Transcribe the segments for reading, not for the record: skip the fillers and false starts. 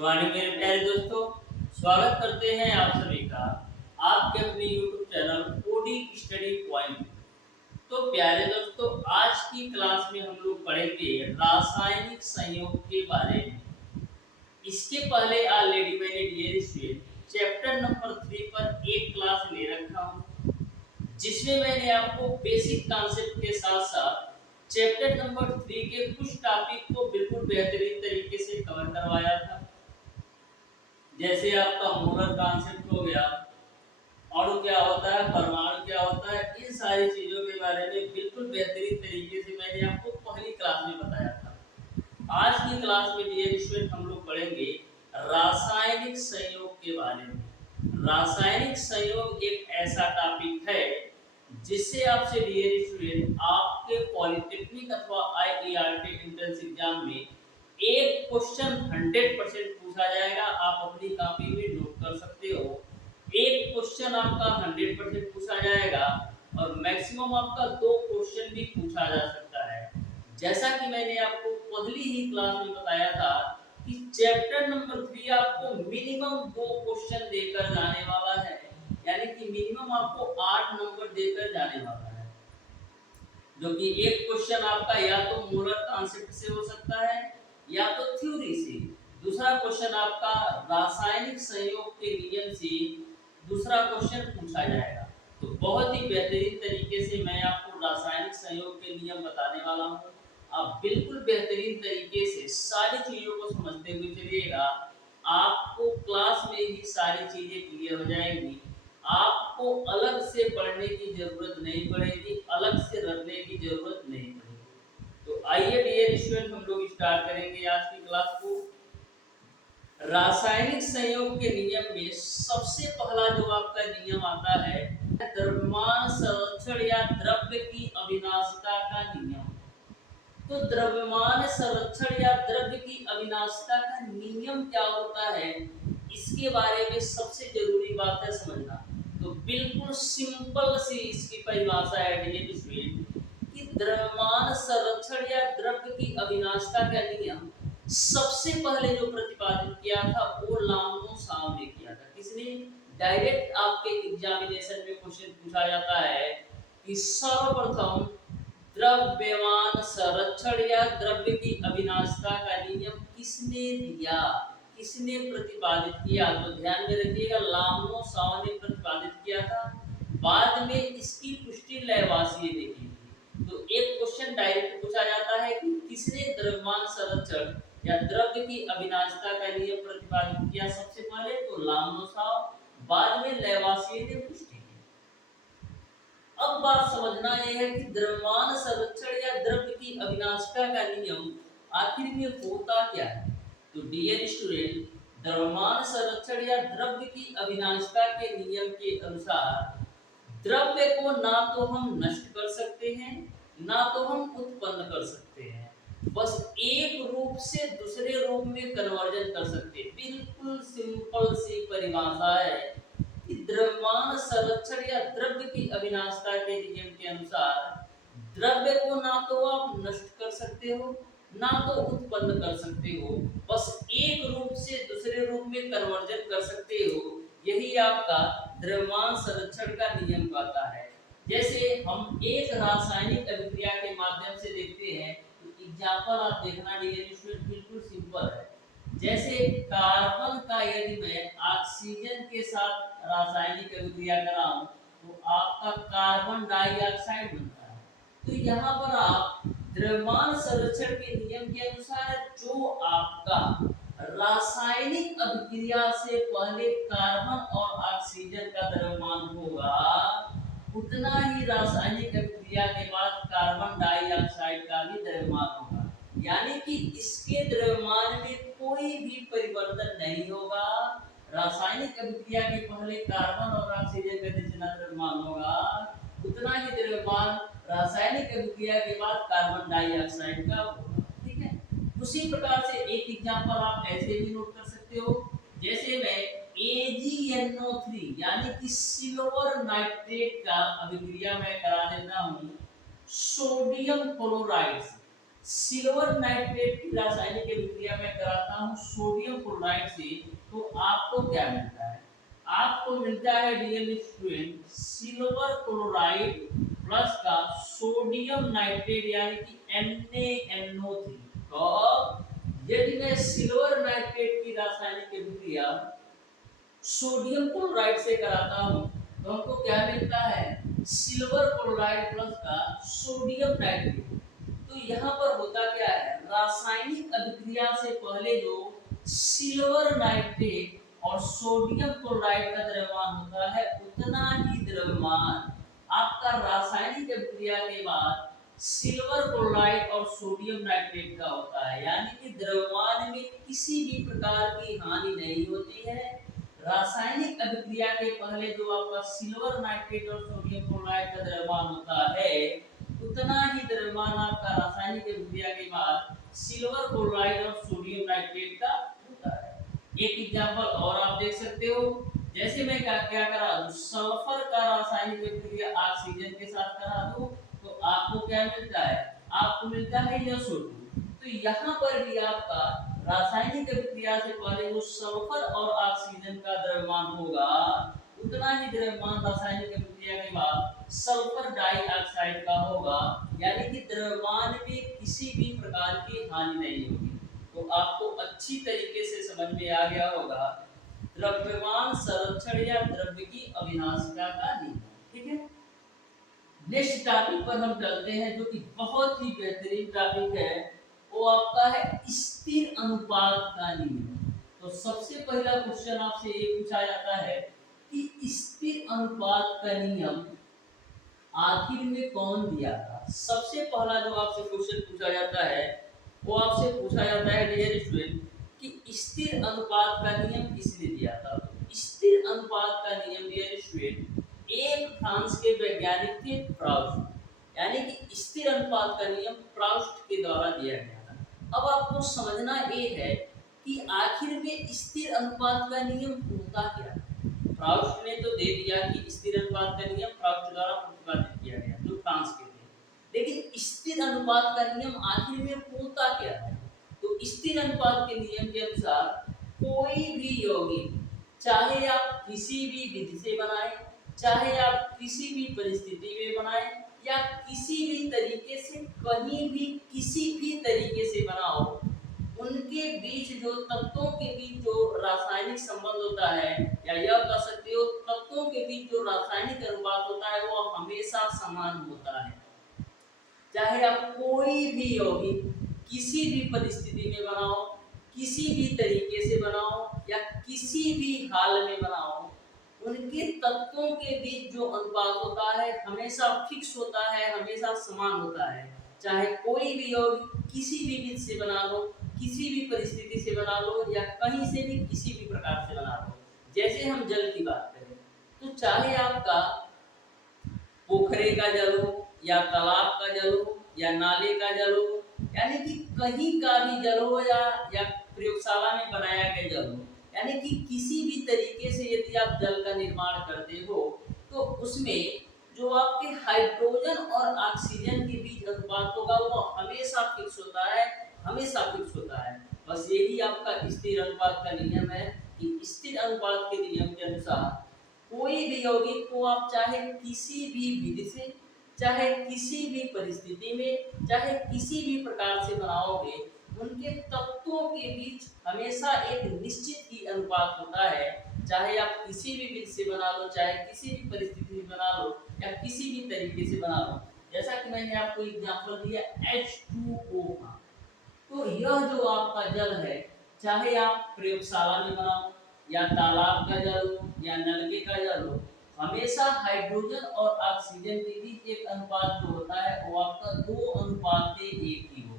Good morning मेरे प्यारे दोस्तों। स्वागत करते हैं आप सभी का आपके अपने YouTube channel OD study point. तो प्यारे दोस्तों, आज की क्लास में हम लोग पढ़ेंगे रासायनिक संयोग के बारे में। इसके पहले ऑलरेडी मैंने डियर स्टूडेंट चैप्टर नंबर 3 पर एक क्लास ले रखा हूँ, जिसमें मैंने आपको बेसिक कॉन्सेप्ट के साथ साथ चैप्टर नंबर 3 के कुछ टॉपिक को बिल्कुल बेहतरीन तरीके से कवर करवाया था। जैसे आपका मोलर कॉन्सेप्ट हो गया, अणु क्या होता है, परमाणु क्या होता है, इन सारी चीजों के बारे में बिल्कुल बेहतरीन तरीके से मैंने आपको पहली क्लास में बताया था। आज की क्लास में डियर स्टूडेंट हम लोग पढ़ेंगे रासायनिक संयोग के बारे में। रासायनिक संयोग एक ऐसा टॉपिक है जिससे आपसे डियर स्टूडेंट आपके पॉलिटेक्निक अथवा आईईआरटी एंट्रेंस एग्जाम में एक क्वेश्चन 100% पूछा जाएगा। आप अपनी कॉपी में नोट कर सकते हो। एक क्वेश्चन आपका 100% पूछा जाएगा और मैक्सिमम आपका 2 क्वेश्चन भी पूछा जा सकता है। जैसा कि मैंने आपको पहली ही क्लास में बताया था कि चैप्टर नंबर 3 आपको मिनिमम 2 क्वेश्चन देकर जाने वाला है, यानी कि मिनिमम आपको 8 नंबर देकर जाने वाला है। जो कि एक क्वेश्चन आपका या तो मोलर कॉन्सेप्ट से हो सकता है या तो थ्योरी से, दूसरा क्वेश्चन आपका रासायनिक संयोग के नियम से दूसरा क्वेश्चन पूछा जाएगा। तो बहुत ही बेहतरीन तरीके से मैं आपको रासायनिक संयोग के नियम बताने वाला हूँ। आप बिल्कुल बेहतरीन तरीके से सारी चीजों को समझते हुए चलिएगा। आपको क्लास में ही सारी चीजें क्लियर हो जाएंगी। आपको अलग से पढ़ने की जरूरत नहीं पड़ेगी, अलग से रखने की जरूरत नहीं पड़ेगी। तो आइए डियर स्टूडेंट हम लोग स्टार्ट करेंगे आज की क्लास को। रासायनिक संयोग के नियम में सबसे पहला जो आपका नियम आता है द्रव्यमान संरक्षण या द्रव्य की अविनाशिता का नियम। तो द्रव्यमान संरक्षण या द्रव्य की अविनाशिता का नियम क्या होता है, इसके बारे में सबसे जरूरी बात है समझना। तो बिल्कुल सिंपल सी इसकी परिभाषा है डियर स्टूडेंट कि द्रव्यमान संरक्षण या द्रव्य की अविनाशिता का नियम सबसे पहले जो प्रतिपादित किया था वो लोमोसाव ने किया था। किसने? डायरेक्ट आपके एग्जामिनेशन में क्वेश्चन पूछा जाता है कि सर्वप्रथम द्रव्यमान संरक्षण या द्रव्य की अविनाशिता का नियम किसने दिया, किसने प्रतिपादित किया? तो ध्यान में रखिएगा, लोमोसाव ने प्रतिपादित किया था। बाद में इसकी पुष्टि लैवासिए ने की। तो एक क्वेश्चन डायरेक्ट पूछा जाता है कि किसने द्रव्यमान संरक्षण या द्रव्य की अविनाशिता का नियम प्रतिपादित किया सबसे पहले? तो लोमोसाव, बाद में लैवासिए ने पुष्टि की। अब बात समझना यह है कि द्रव्यमान संरक्षण या द्रव्य की अविनाशिता का नियम आखिर में होता क्या है। तो डियर स्टूडेंट, द्रव्यमान संरक्षण या द्रव्य की अविनाशिता के नियम के अनुसार द्रव्य को ना तो हम नष्ट कर सकते हैं ना तो हम उत्पन्न कर सकते हैं, बस एक रूप से दूसरे रूप में कन्वर्जन कर सकते हैं। बिल्कुल सिंपल सी परिभाषा है कि द्रव्यमान संरक्षण या द्रव्य की अविनाशिता के नियम के अनुसार द्रव्य को ना तो आप नष्ट कर सकते हो ना तो उत्पन्न कर सकते हो, बस एक रूप से दूसरे रूप में कन्वर्जन कर सकते हो। यही आपका द्रव्यमान संरक्षण का नियम कहता है। जैसे हम एक रासायनिक अभिक्रिया के माध्यम से देखते हैं, तो एग्जांपल आप देखना डियर स्टूडेंट, बिल्कुल सिंपल है। जैसे कार्बन का यदि मैं ऑक्सीजन के साथ रासायनिक अभिक्रिया कराऊं तो आपका कार्बन डाइऑक्साइड बनता है। तो यहाँ पर आप द्रव्यमान संरक्षण के नियम के अनुसार जो आपका रासायनिक अभिक्रिया से पहले कार्बन और ऑक्सीजन का द्रव्यमान होगा, उतना ही रासायनिक अभिक्रिया के बाद कार्बन डाइऑक्साइड का भी द्रव्यमान होगा। यानी कि इसके द्रव्यमान में कोई भी परिवर्तन नहीं होगा। रासायनिक अभिक्रिया के पहले कार्बन और ऑक्सीजन का जितना द्रव्यमान होगा उतना ही द्रव्यमान रासायनिक अभिक्रिया के बाद कार्बन डाइऑक्साइड का होगा। ठीक है, उसी प्रकार से एक एग्जांपल आप ऐसे भी नोट कर सकते हो। जैसे मैं AgNO3 यानी कि सिल्वर नाइट्रेट का अभिक्रिया मैं करा देता हूं सोडियम क्लोराइड से। सिल्वर नाइट्रेट की रासायनिक अभिक्रिया में कराता हूँ सोडियम क्लोराइड से, तो आपको क्या मिलता है? आपको मिलता है dear student silver chloride plus का सोडियम नाइट्रेट यानी कि NaNO3। तो यदि मैं सिल्वर नाइट्रेट की रासायनिक अभिक्रिया सोडियम क्लोराइड से कराता हूँ तो हमको क्या मिलता है? सिल्वर क्लोराइड प्लस का सोडियम नाइट्रेट। तो यहाँ पर होता क्या है? रासायनिक अभिक्रिया से पहले जो सिल्वर नाइट्रेट और सोडियम क्लोराइड का द्रव्यमान होता है उतना ही द्रव्यमान आपका रासायनिक अभिक्रिया के बाद सिल्वर क्लोराइड और सोडियम नाइट्रेट का होता है। यानी कि द्रव्यमान में किसी भी प्रकार की हानि नहीं होती है। रासायनिक अभिक्रिया के पहले जो आपका सिल्वर नाइट्रेट और सोडियम क्लोराइड का द्रव्यमान होता है उतना ही द्रव्यमान आपका रासायनिक अभिक्रिया के बाद सिल्वर क्लोराइड और सोडियम नाइट्रेट का होता है। एक एग्जांपल और आप देख सकते हो, जैसे मैं क्या करा दूं, सल्फर का रासायनिक अभिक्रिया ऑक्सीजन के साथ करा दूं तो आपको क्या मिलता है? आपको मिलता है SO2। तो यहाँ पर भी आपका रासायनिक अभिक्रिया से पहले जो सल्फर और ऑक्सीजन का द्रव्यमान होगा उतना ही द्रव्यमान रासायनिक अभिक्रिया के बाद सल्फर डाइऑक्साइड का होगा। यानी कि द्रव्यमान में किसी भी प्रकार की हानि नहीं होगी। तो आपको अच्छी तरीके से समझ में आ गया होगा द्रव्यमान संरक्षण या द्रव्य की अविनाशिता का नियम। ठीक है, नेक्स्ट टॉपिक पर हम चलते हैं जो कि बहुत ही बेहतरीन टॉपिक है, वो आपका है स्थिर अनुपात का नियम। तो सबसे पहला क्वेश्चन आपसे ये पूछा जाता है कि स्थिर अनुपात का नियम आखिर में कौन दिया था? सबसे पहला जो आपसे क्वेश्चन पूछा जाता है वो आपसे पूछा जाता है डियर स्टूडेंट कि स्थिर अनुपात का नियम किसने दिया था? स्थिर अनुपात का नियम डियर स्टूडेंट एक फ्रांस के वैज्ञानिक थे प्राउस्ट। यानी कि स्थिर अनुपात का नियम प्राउस्ट के द्वारा दिया गया था। अब आपको समझना ये है कि आखिर में स्थिर अनुपात का नियम होता क्या है। प्राउस्ट ने तो दे दिया कि स्थिर अनुपात का नियम प्राउस्ट द्वारा प्रतिपादित किया गया जो फ्रांस के थे, लेकिन स्थिर अनुपात का नियम आखिर में होता क्या है? तो स्थिर अनुपात के नियम के अनुसार कोई भी यौगिक चाहे आप किसी भी विधि से बनाएं, चाहे आप किसी भी परिस्थिति में बनाएं या किसी भी तरीके से कहीं भी किसी भी तरीके से बनाओ, उनके बीच जो तत्वों के बीच जो रासायनिक संबंध होता है या यह कह सकते हो तत्वों के बीच जो रासायनिक अनुपात होता है वो हमेशा समान होता है। चाहे आप कोई भी यौगिक किसी भी परिस्थिति में बनाओ, किसी भी तरीके से बनाओ या किसी भी हाल में बनाओ, उनके तत्वों के बीच जो अनुपात होता है हमेशा फिक्स होता है, हमेशा समान होता है। चाहे कोई भी यौगिक किसी भी विधि से बना लो, किसी भी परिस्थिति से बना लो या कहीं से भी किसी भी प्रकार से बना लो। जैसे हम जल की बात करें तो चाहे आपका पोखरे का जल हो या तालाब का जल हो या नाले का जल हो, यानी कि कहीं का भी जल हो या प्रयोगशाला में बनाया गया जल हो, यानी कि किसी भी तरीके से यदि आप जल का निर्माण करते हो तो उसमें जो आपके हाइड्रोजन और ऑक्सीजन के बीच अनुपात होगा वो हमेशा फिक्स होता है, हमेशा फिक्स होता है। बस यही आपका स्थिर अनुपात का नियम है कि स्थिर अनुपात के नियम के अनुसार कोई भी यौगिक को आप चाहे किसी भी विधि से, चाहे किसी भी परिस्थिति में, चाहे किसी भी प्रकार से बनाओगे, उनके तत्वों के बीच हमेशा एक निश्चित ही अनुपात होता है। चाहे आप किसी भी विधि से बना लो, चाहे किसी भी परिस्थिति में बना लो या किसी भी तरीके से बना लो। जैसा कि मैंने आपको एग्जांपल दिया H2O का, तो यह जो आपका जल है चाहे आप प्रयोगशाला में बनाओ या तालाब का जल हो या नलके का जल हो, हमेशा हाइड्रोजन और ऑक्सीजन के बीच एक अनुपात जो होता है वो आपका 2:1 ही हो।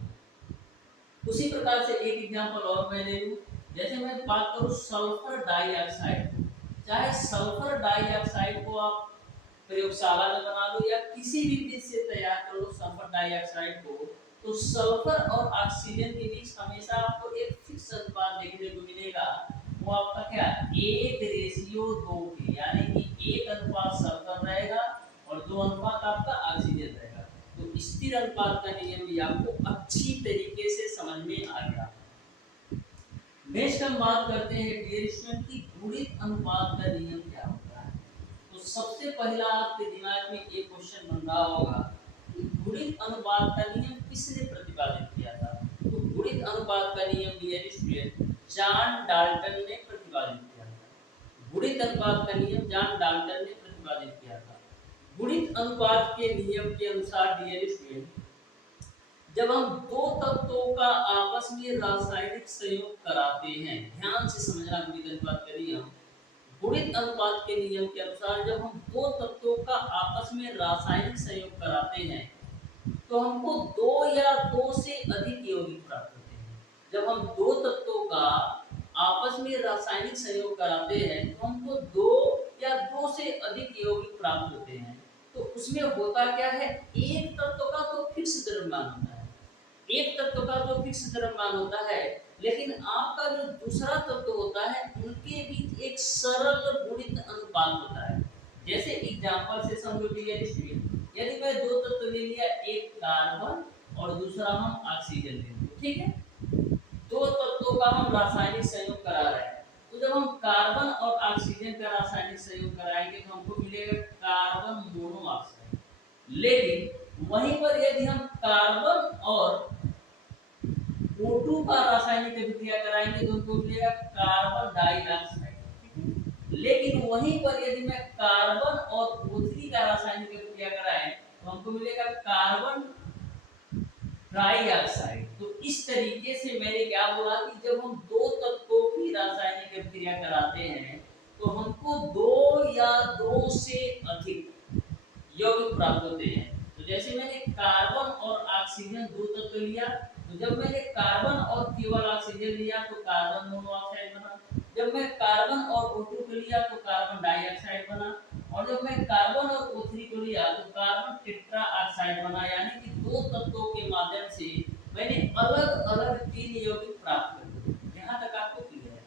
उसी प्रकार से एक एग्जांपल और मैं ले लूं, जैसे मैं बात करूं सल्फर डाइऑक्साइड, चाहे सल्फर डाइऑक्साइड को आप प्रयोगशाला में बना लो या किसी भी विधि से तैयार कर लो सल्फर डाइऑक्साइड को, तो सल्फर और ऑक्सीजन के बीच हमेशा आपको एक फिक्स अनुपात देखने को मिलेगा। वो आपका क्या 1:2 के, यानी कि 1 अनुपात सल्फर रहेगा और 2 अनुपात आपका ऑक्सीजन रहेगा। तो स्थिर अनुपात का नियम भी आपको अच्छी नेक्स्ट हम बात करते हैं डियर स्टूडेंट की गुणित अनुपात का नियम क्या होता है। तो सबसे पहला आपके दिमाग में एक क्वेश्चन बन रहा होगा कि गुणित अनुपात का नियम किसने प्रतिपादित किया था। तो गुणित अनुपात का नियम डियर स्टूडेंट जॉन डाल्टन ने प्रतिपादित किया था। गुणित अनुपात का नियम जॉन डाल्टन ने प्रतिपादित किया था। गुणित अनुपात के नियम के अनुसार डियर स्टूडेंट जब हम दो तत्वों का आपस में रासायनिक संयोग कराते हैं, ध्यान से समझना गुणित अनुपात का नियम। गुणित अनुपात के नियम के अनुसार जब हम दो तत्वों का आपस में रासायनिक संयोग कराते हैं तो हमको दो या दो से अधिक यौगिक प्राप्त होते हैं। जब हम दो तत्वों का आपस में रासायनिक संयोग कराते हैं तो हमको दो या दो से अधिक यौगिक प्राप्त होते हैं। तो उसमें होता क्या है, एक तत्व का तो फिक्स द्रव्यमान होता है, एक तत्व का तो फिक्स द्रव्यमान होता है, लेकिन आपका जो दूसरा तत्व होता है उनके बीच एक सरल गुणित अनुपात होता है। जैसे एग्जांपल से समझो डियर स्टूडेंट, यदि मैं दो तत्व ले लिया, एक कार्बन और दूसरा हम ऑक्सीजन ले लिया, ठीक है, दो तत्वों का हम रासायनिक संयोग करा रहे हैं। तो जब हम कार्बन और ऑक्सीजन का रासायनिक संयोग कराएंगे तो हमको मिलेगा कार्बन मोनोऑक्साइड। लेकिन वहीं पर यदि हम कार्बन और O2 का रासायनिक अभिक्रिया कराएंगे तो उनको मिलेगा कार्बन डाइऑक्साइड। लेकिन वहीं पर यदि मैं कार्बन और O3 का रासायनिक अभिक्रिया कराएं तो हमको मिलेगा कार्बन ट्राइऑक्साइड। तो इस तरीके से मैंने क्या बोला कि जब हम दो तत्वों की रासायनिक अभिक्रिया कराते हैं तो हमको दो या दो से अधिक यौगिक प्राप्त होते हैं। तो जैसे मैंने कार्बन और ऑक्सीजन दो तत्व लिया, तो जब मैंने कार्बन और केवल ऑक्सीजन लिया तो कार्बन मोनोऑक्साइड बना, जब मैं कार्बन और O2 को लिया तो कार्बन डाइऑक्साइड बना, और जब मैं कार्बन और O3 को लिया तो कार्बन टेट्रा ऑक्साइड बना। यानी कि दो तत्वों के माध्यम से मैंने अलग अलग तीन यौगिक प्राप्त कर दिए। यहाँ तक आपको क्लियर है।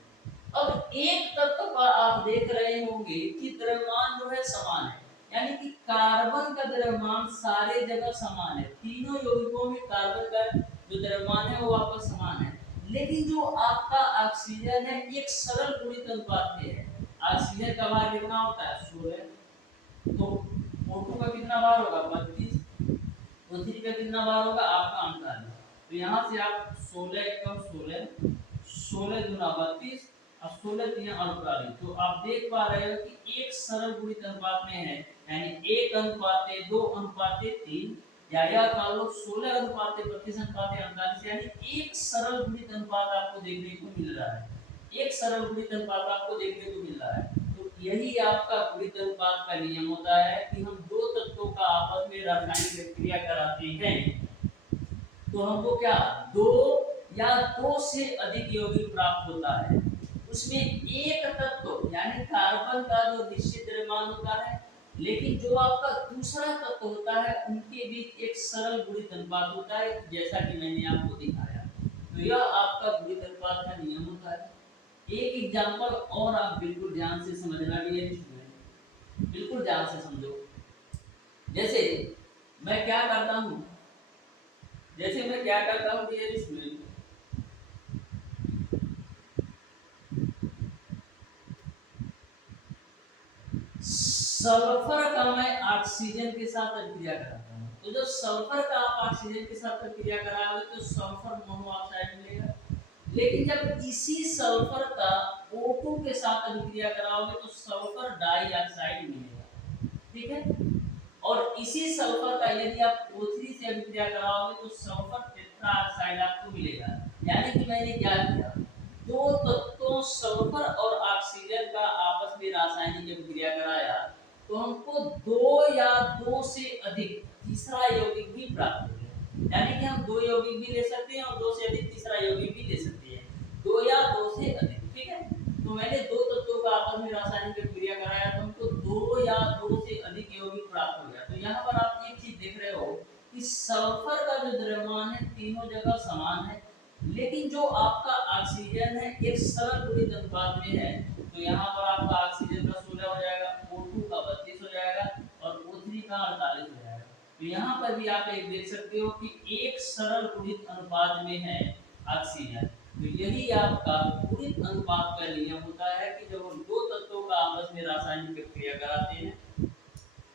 अब एक तत्व का आप देख रहे होंगे कि द्रव्यमान जो है समान है, यानी कि कार्बन का द्रव्यमान सारे जगह समान है, तीनों यौगिकों में कार्बन का जो द्रव्यमान है वो आपस समान है। लेकिन जो आपका ऑक्सीजन है एक सरल गुणित अनुपात में है। ऑक्सीजन का भार कितना होता है, 16, तो O2 का कितना भार होगा, 32, O3 का कितना भार होगा आपका 39। तो यहाँ से आप 16 कम 16, 16 दूना 32 और 16 तीन 48। तो आप देख पा रहे हो कि एक सरल गुणित अनुपात में है, यानी 1 अनुपात 2 अनुपात 3, या मान लो 16 अनुपात 32 अनुपात 48, यानी एक सरल गुणित अनुपात आपको देखने को मिल रहा है। एक सरल गुणित अनुपात आपको देखने को मिल रहा है। तो यही आपका गुणित अनुपात का नियम होता है कि हम दो तत्वों का आपस में रासायनिक क्रिया कराते हैं तो हमको क्या दो या दो से अधिक यौगिक प्राप्त होता है। उसमें एक तत्व यानी कार्बन का जो निश्चित द्रव्यमान होता है, लेकिन जो आपका दूसरा तत्व होता है उनके बीच एक सरल गुणित अनुपात होता है, जैसा कि मैंने आपको दिखाया। तो यह आपका गुणित अनुपात का नियम होता है। एक एग्जांपल और आप बिल्कुल ध्यान से समझना डियर स्टूडेंट, बिल्कुल ध्यान से समझो। जैसे मैं क्या करता हूँ, डियर स्टूडेंट, सल्फर का मैं ऑक्सीजन के साथ अभिक्रिया कराता हूँ। तो जब सल्फर का आप ऑक्सीजन के साथ अभिक्रिया कराओगे तो सल्फर मोनोऑक्साइड मिलेगा। लेकिन जब इसी सल्फर का O2 के साथ अभिक्रिया कराओगे तो सल्फर डाइऑक्साइड मिलेगा, ठीक है। और इसी सल्फर का यदि आप O3 से अभिक्रिया कराओगे तो सल्फर टेट्रा ऑक्साइड आपको मिलेगा। यानी कि मैंने क्या किया, दो तत्वों सल्फर और ऑक्सीजन का आपस में रासायनिक अभिक्रिया कराया तो हमको दो या दो से अधिक तीसरा यौगिक भी प्राप्त हो गया। यानी कि हम दो यौगिक भी ले सकते हैं और दो से अधिक तीसरा यौगिक भी ले सकते हैं, दो या दो से अधिक, ठीक है। तो मैंने दो तत्वों का आपस में रासायनिक अभिक्रिया कराया तो हमको दो या दो से अधिक यौगिक प्राप्त हो गया। तो यहाँ पर आप एक चीज देख रहे हो कि सल्फर का जो द्रव्यमान है तीनों जगह समान है, लेकिन जो आपका ऑक्सीजन है एक सरल गुणित अनुपात में है। तो यहाँ पर आपका ऑक्सीजन का 16 हो जाएगा, O2 का 32 हो जाएगा और O3 का 48 हो जाएगा। तो यहाँ पर भी आप एक देख सकते हो कि एक सरल गुणित अनुपात में है ऑक्सीजन। तो यही आपका गुणित अनुपात का नियम होता है कि जब हम दो तत्वों का आपस में रासायनिक प्रतिक्रिया कराते हैं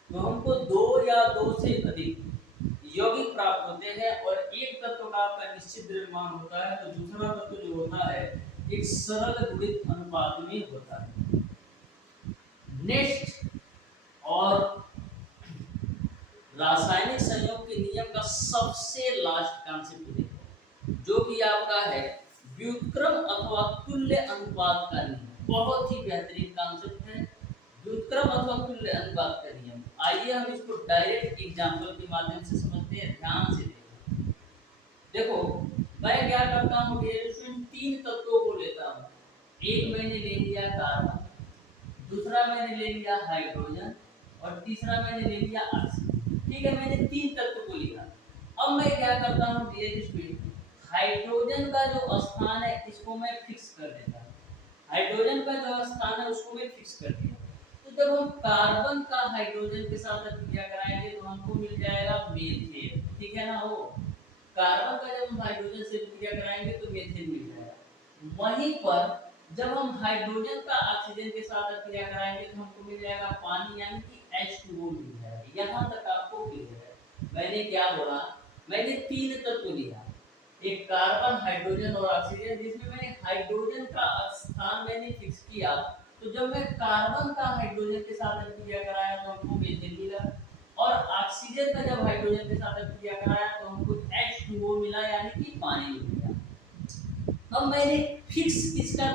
तो हमको दो या दो से अधिक यौगिक प्राप्त होते हैं और एक तत्व का आपका निश्चित द्रव्यमान होता है तो दूसरा तत्व जो होता है एक सरल गुणित अनुपात में होता है। नेक्स्ट और रासायनिक संयोग के नियम का सबसे लास्ट कॉन्सेप्ट देखो जो कि आपका है व्युत्क्रम अथवा तुल्य अनुपात का नियम। बहुत ही बेहतरीन कॉन्सेप्ट है व्युत्क्रम अथवा तुल्य अनुपात का नियम। आइए हम इसको डायरेक्ट एग्जांपल के माध्यम से समझते हैं, ध्यान से देखो मैं क्या करता हूँ इसमें तीन तत्वों को लेता हूँ। एक मैंने ले लिया कार्बन, दूसरा मैंने ले लिया हाइड्रोजन और तीसरा मैंने ले लिया ऑक्सीजन। ठीक है, मैंने तीन तत्व को लिया। अब मैं क्या करता हूँ इसमें हाइड्रोजन का जो स्थान है इसको मैं फिक्स कर देता हूँ। हाइड्रोजन का जो स्थान है उसको मैं फिक्स कर दिया। तो जब हम कार्बन का हाइड्रोजन के साथ क्रिया कराएंगे तो हमको मिल जाएगा मीथेन। ठीक है ना, वो कार्बन का जब हम हाइड्रोजन से क्रिया कराएंगे तो मीथेन मिल जाएगा। वहीं पर जब हम हाइड्रोजन का ऑक्सीजन के साथ क्रिया कराएंगे तो हमको मिल जाएगा पानी यानी कि H2O मिल जाएगा। यहाँ तक आपको क्लियर है। मैंने क्या बोला, मैंने तीन तत्व लिया, एक कार्बन हाइड्रोजन और ऑक्सीजन, जिसमें मैंने हाइड्रोजन का स्थान मैंने फिक्स किया। तो जब मैं कार्बन का हाइड्रोजन के साथ क्रिया कराया तो हमको मीथेन मिला और ऑक्सीजन का जब हाइड्रोजन के साथ क्रिया कराया तो हमको H2O मिला यानी कि पानी मिल गया। अब मैंने फिक्स किसका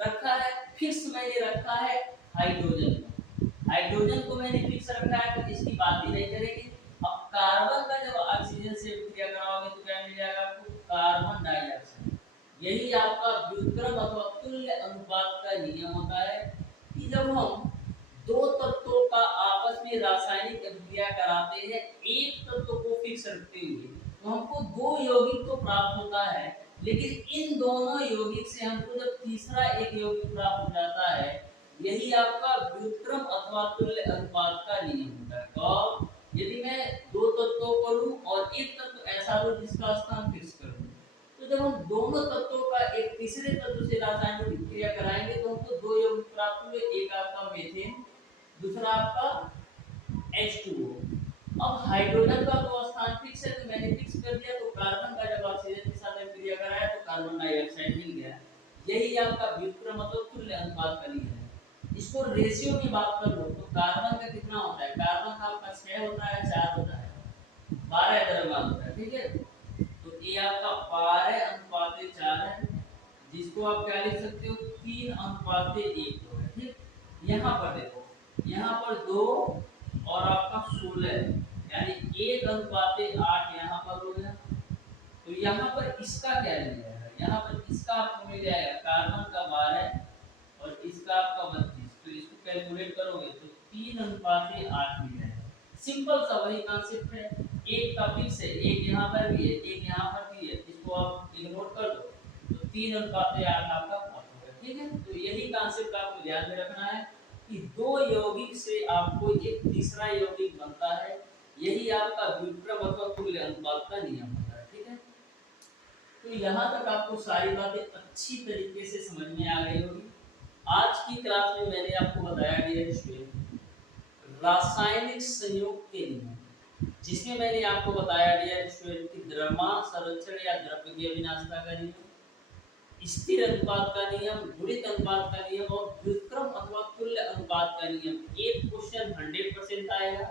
रखा है, फिक्स मैंने रखा है हाइड्रोजन को। हाइड्रोजन को मैंने फिक्स रखा है तो इसकी बात ही नहीं करेंगे। अब कार्बन का जब ऑक्सीजन से क्रिया कराओगे तो क्या मिल जाएगा आपको, कार्बन डाइऑक्साइड। यही आपका व्युत्क्रम अथवा तुल्य अनुपात का नियम होता है कि जब हम दो तत्वों का आपस में रासायनिक अभिक्रिया कराते हैं एक तत्व को फिक्स रखते हुए तो हमको दो यौगिक तो प्राप्त होता है, लेकिन इन दोनों यौगिक से हमको जब तीसरा एक यौगिक प्राप्त हो जाता है यही आपका व्युत्क्रम अथवा तुल्य अनुपात का नियम होता है। और यदि मैं दो तत्वों को लूं और एक तत्व ऐसा लूं जिसका स्थान फिक्स कर दूं तो जब हम दोनों तत्वों का एक तीसरे तत्व से रासायनिक प्रतिक्रिया कराएंगे तो हमको दो यौगिक प्राप्त हुए, एक आपका मीथेन दूसरा आपका H2O। अब हाइड्रोजन का तो स्थान फिक्स है तो मैंने फिक्स कर दिया, तो कार्बन का जब ऑक्सीजन के साथ क्रिया कराया तो कार्बन डाइऑक्साइड मिल गया। यही आपका व्युत्क्रम अथवा तुल्य अनुपात का नियम है। इसको रेशियो की बात कर लो तो कार्बन का कितना होता है, कार्बन का आपका 6 होता है, 4 होता है, 12 द्रव्यमान होता है। ठीक है, तो ये आपका 12:4 है, जिसको आप क्या लिख सकते हो 3:1 है। ठीक, यहाँ पर देखो, यहाँ पर 2 और आपका 16 यानी 1:8 यहाँ पर हो गया। तो यहाँ पर इसका क्या मिल जाएगा, यहाँ पर इसका आपको मिल जाएगा कार्बन का 12 और इसका आपका 32। तो इसको कैलकुलेट करोगे तो 3:8 मिल जाएगा। सिंपल सा वही कॉन्सेप्ट है, एक का फिक्स है, एक यहाँ पर भी है, एक यहाँ पर भी है, इसको आप इग्नोर कर दो तो 3:8 आपका प्राप्त होगा। ठीक है, तो यही कॉन्सेप्ट आपको ध्यान में रखना है कि दो यौगिक से आपको एक तीसरा यौगिक बनता है, यही आपका व्युत्क्रम अथवा तुल्य अनुपात का नियम होता है। ठीक है, तो यहाँ तक आपको सारी बातें अच्छी तरीके से समझ में आ गई होगी। आज की क्लास में मैंने आपको बताया डियर रासायनिक संयोग के नियम, जिसमें मैंने आपको बताया डियर स्टूडेंट कि द्रव्यमान संरक्षण या द्रव्य की अविनाशिता का नियम, स्थिर अनुपात का नियम, गुणित अनुपात का नियम और व्युत्क्रम अथवा तुल्य अनुपात का नियम। एक क्वेश्चन 100% आएगा,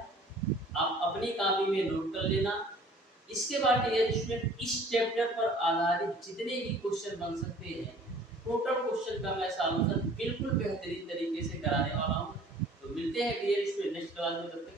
आप अपनी कॉपी में नोट कर लेना। इसके बाद इस चैप्टर पर आधारित जितने भी क्वेश्चन बन सकते हैं टोटल क्वेश्चन का मैं सॉल्यूशन बिल्कुल बेहतरीन तरीके से कराने वाला हूँ। तो मिलते हैं डियर स्टूडेंट नेक्स्ट क्लास में, तब तक